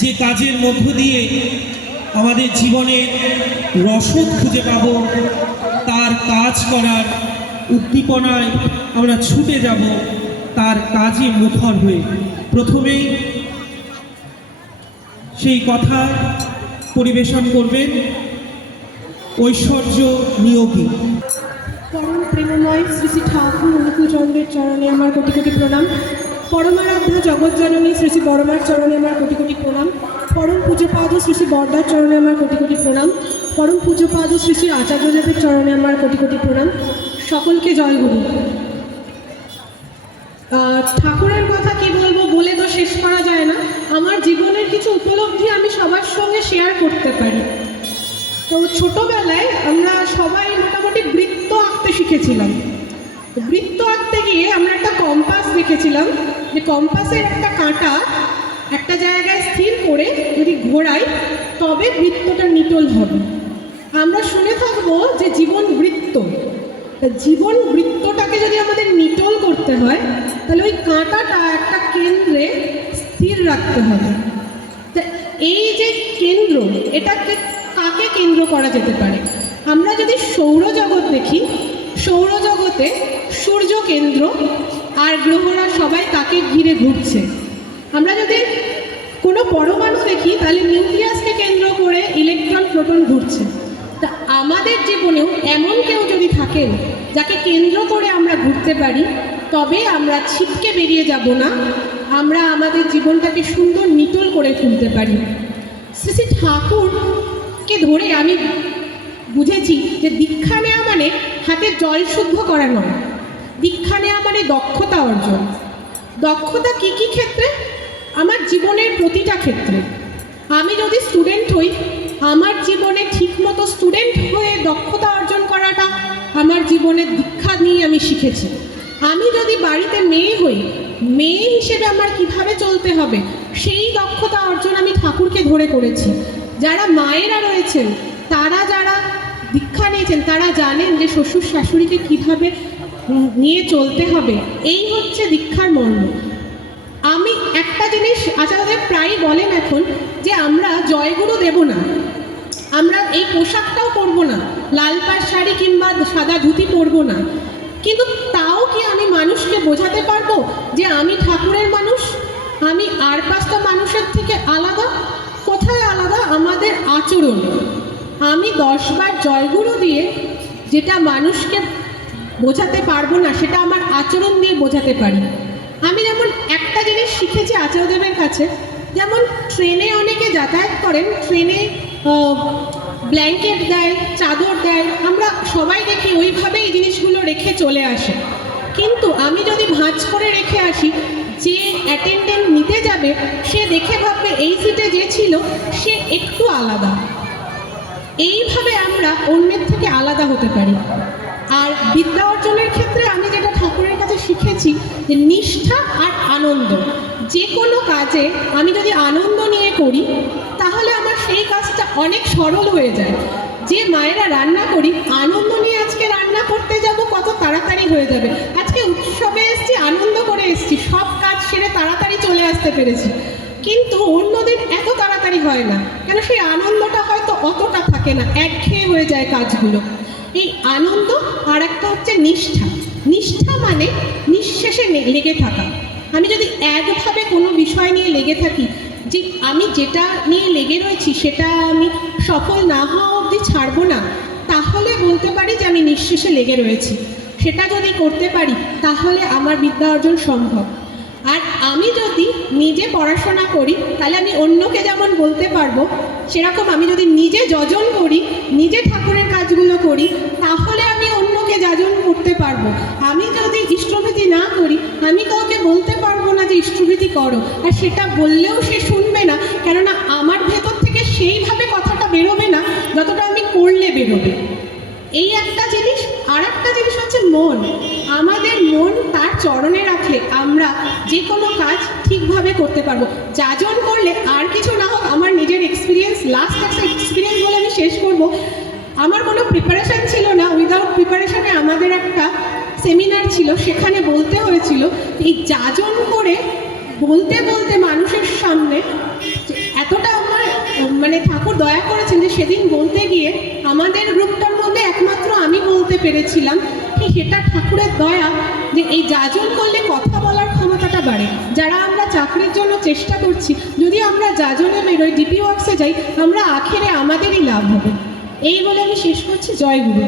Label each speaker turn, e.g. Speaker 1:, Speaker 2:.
Speaker 1: যে কাজের মধ্য দিয়ে আমাদের জীবনের রসদ খুঁজে পাব, তার কাজ করার উদ্দীপনায় আমরা ছুটে যাব, তার কাজে মুখর হয়ে। প্রথমেই সেই কথা পরিবেশন করবেন ঐশ্বর্য নিয়োগী।
Speaker 2: পরম প্রেমময় শ্রী শ্রী ঠাকুর অনুকূলচন্দ্রের চরণে আমার কোটি কোটি প্রণাম। পরমারাধ্য জগৎজননী শ্রী শ্রী বড়মার চরণে আমার কোটি কোটি প্রণাম। পরম পূজ্যপাদ শ্রী শ্রী বরদার চরণে আমার কোটি কোটি প্রণাম। পরম পূজ্যপাদ শ্রী শ্রী আচার্যদেবের চরণে আমার কোটি কোটি প্রণাম। সকলকে জয়গুরু আহ, ঠাকুরের কথা কি বলব বলে তো শেষ করা যায় না। আমার জীবনের কিছু উপলব্ধি আমি সবার সঙ্গে শেয়ার করতে পারি। তো ছোটবেলায় আমরা সবাই মোটামুটি বৃত্ত আঁকতে শিখেছিলাম। বৃত্ত আঁকতে গিয়ে আমরা একটা কম্পাস দেখেছিলাম। যে কম্পাসের একটা কাঁটা একটা জায়গায় স্থির করে যদি ঘোরাই, তবে বৃত্তটা নিটল হবে। আমরা শুনে থাকব যে জীবন বৃত্ত। জীবন বৃত্তটাকে যদি আমাদের নিটোল করতে হয়, তাহলে ওই কাঁটাটা একটা কেন্দ্রে স্থির রাখতে হবে। তা এই যে কেন্দ্র, এটাকে কাকে কেন্দ্র করা যেতে পারে? আমরা যদি সৌরজগৎ দেখি সৌরজগতে সূর্য কেন্দ্র আর গ্রহরা সবাই তাকে ঘিরে ঘুরছে। আমরা যদি কোনো পরমাণু দেখি, তাহলে নিউক্লিয়াসকে কেন্দ্র করে ইলেকট্রন, প্রোটন ঘুরছে। তা আমাদের জীবনেও এমন কেউ যদি থাকেন, যাকে কেন্দ্র করে আমরা ঘুরতে পারি, তবে আমরা ছিটকে বেরিয়ে যাব না। আমরা আমাদের জীবনটাকে সুন্দর নিটোল করে তুলতে পারি। শ্রী শ্রী ঠাকুরকে ধরে আমি বুঝেছি যে দীক্ষা হাতে জল শুদ্ধ করা নয়। দীক্ষা নেওয়া মানে দক্ষতা অর্জন। দক্ষতা কি কি ক্ষেত্রে? আমার জীবনের প্রতিটা ক্ষেত্রে। আমি যদি স্টুডেন্ট হই, আমার জীবনে ঠিকমতো স্টুডেন্ট হয়ে দক্ষতা অর্জন করাটা আমার জীবনের দীক্ষা নিয়ে আমি শিখেছি। আমি যদি বাড়িতে মেয়ে হই, মেয়ে হিসেবে আমার কীভাবে চলতে হবে? সেই দক্ষতা অর্জন আমি ঠাকুরকে ধরে করেছি। যারা মায়েরা রয়েছেন, তারা যারা দীক্ষা নিয়েছেন, তারা জানেন যে শ্বশুর শাশুড়িকে কীভাবে নিয়ে চলতে হবে। এই হচ্ছে দীক্ষার মর্ম। আমি একটা জিনিস আচার্যদেব প্রায় বলেন এখন যে আমরা জয়গুরু দেব না। আমরা এই পোশাকটাও পরবো না, লাল পাড় শাড়ি কিংবা সাদা ধুতি পরবো না। কিন্তু তাও কি আমি মানুষকে বোঝাতে পারব যে আমি ঠাকুরের মানুষ? আমি আর পাঁচটা মানুষের থেকে আলাদা? কোথায় আলাদা? আমাদের আচরণ। আমি দশবার জয়গুরু দিয়ে যেটা মানুষকে বোঝাতে পারব না, সেটা আমার আচরণ দিয়ে বোঝাতে পারি। আমি যেমন একটা জিনিস শিখেছি আচার্যদেবের কাছে, যেমন ট্রেনে অনেকে যাতায়াত করেন, ট্রেনে ব্ল্যাঙ্কেট দেয়, চাদর দেয়, আমরা সবাই দেখি ওইভাবে এই জিনিসগুলো রেখে চলে আসে। কিন্তু আমি যদি ভাঁজ করে রেখে আসি, যে অ্যাটেন্ডেন্ট নিতে যাবে, সে দেখে ভাববে এই সিটে যে ছিল, সে একটু আলাদা। এইভাবে আমরা অন্যের থেকে আলাদা হতে পারি। আর বিদ্যা অর্জনের ক্ষেত্রে আমি যেটা ঠাকুরের কাছে শিখেছি যে নিষ্ঠা আর আনন্দ। যে কোনো কাজে আমি যদি আনন্দ নিয়ে করি, তাহলে আমার সেই কাজটা অনেক সরল হয়ে যায়। যে মায়েরা রান্না করি, আনন্দ নিয়ে আজকে রান্না করতে যাব কত তাড়াতাড়ি হয়ে যাবে। আজকে উৎসবে এসছি, আনন্দ করে এসছি, সব কাজ সেরে তাড়াতাড়ি চলে আসতে পেরেছি। কিন্তু অন্যদিন এত তাড়াতাড়ি হয় না। কেন সেই আনন্দটা হয়তো অতটা থাকে না, একঘেয়ে হয়ে যায় কাজগুলো। এই আনন্দ আর একটা হচ্ছে নিষ্ঠা। নিষ্ঠা মানে নিঃশেষে লেগে থাকা। আমি যদি একভাবে কোনো বিষয় নিয়ে লেগে থাকি, যে আমি যেটা নিয়ে লেগে রয়েছি সেটা আমি সফল না হওয়া অবধি ছাড়বো না, তাহলে বলতে পারি যে আমি নিঃশেষে লেগে রয়েছি। সেটা যদি করতে পারি, তাহলে আমার বিদ্যা অর্জন সম্ভব। আর আমি যদি নিজে পড়াশোনা করি, তাহলে আমি অন্যকে যেমন বলতে পারব, সেরকম আমি যদি নিজে যজন করি, নিজে ঠাকুরের কাজগুলো করি, তাহলে আমি অন্যকে যাজন করতে পারব। আমি যদি ইষ্টভীতি না করি, আমি কাউকে বলতে পারব না যে ইষ্টভীতি করো। আর সেটা বললেও সে শুনবে না, কেননা আমার ভেতর থেকে সেইভাবে কথাটা বেরোবে না, যতটা আমি করলে বেরোবে। এই একটা জিনিস আর একটা জিনিস হচ্ছে মন। আমাদের মন তার চরণে রাখলে আমরা যে কোনো কাজ ঠিকভাবে করতে পারব। যাজন করলে আর কিছু না হোক, আমার নিজের এক্সপিরিয়েন্স লাস্ট একটা এক্সপিরিয়েন্স বলে আমি শেষ করব। আমার কোনো প্রিপারেশান ছিল না। উইদাউট প্রিপারেশানে আমাদের একটা সেমিনার ছিল, সেখানে বলতে হয়েছিল, এই যাজন করে বলতে বলতে মানুষের সামনে এতটা আমার মানে ঠাকুর দয়া করেছেন যে সেদিন বলতে গিয়ে আমাদের একমাত্র বলতে পেরেছিলাম কি সেটা ঠাকুরের দয়া যে এই যাজন করলে কথা বলার ক্ষমতাটা বাড়ে। যারা আমরা চাকরির জন্য চেষ্টা করছি, যদি আমরা যাজনে বেরোই ডিপি ওয়ার্কসে যাই, আমরা আখেরে আমাদেরই লাভ হবে। এই বলে আমি শেষ করছি। জয় গুরু।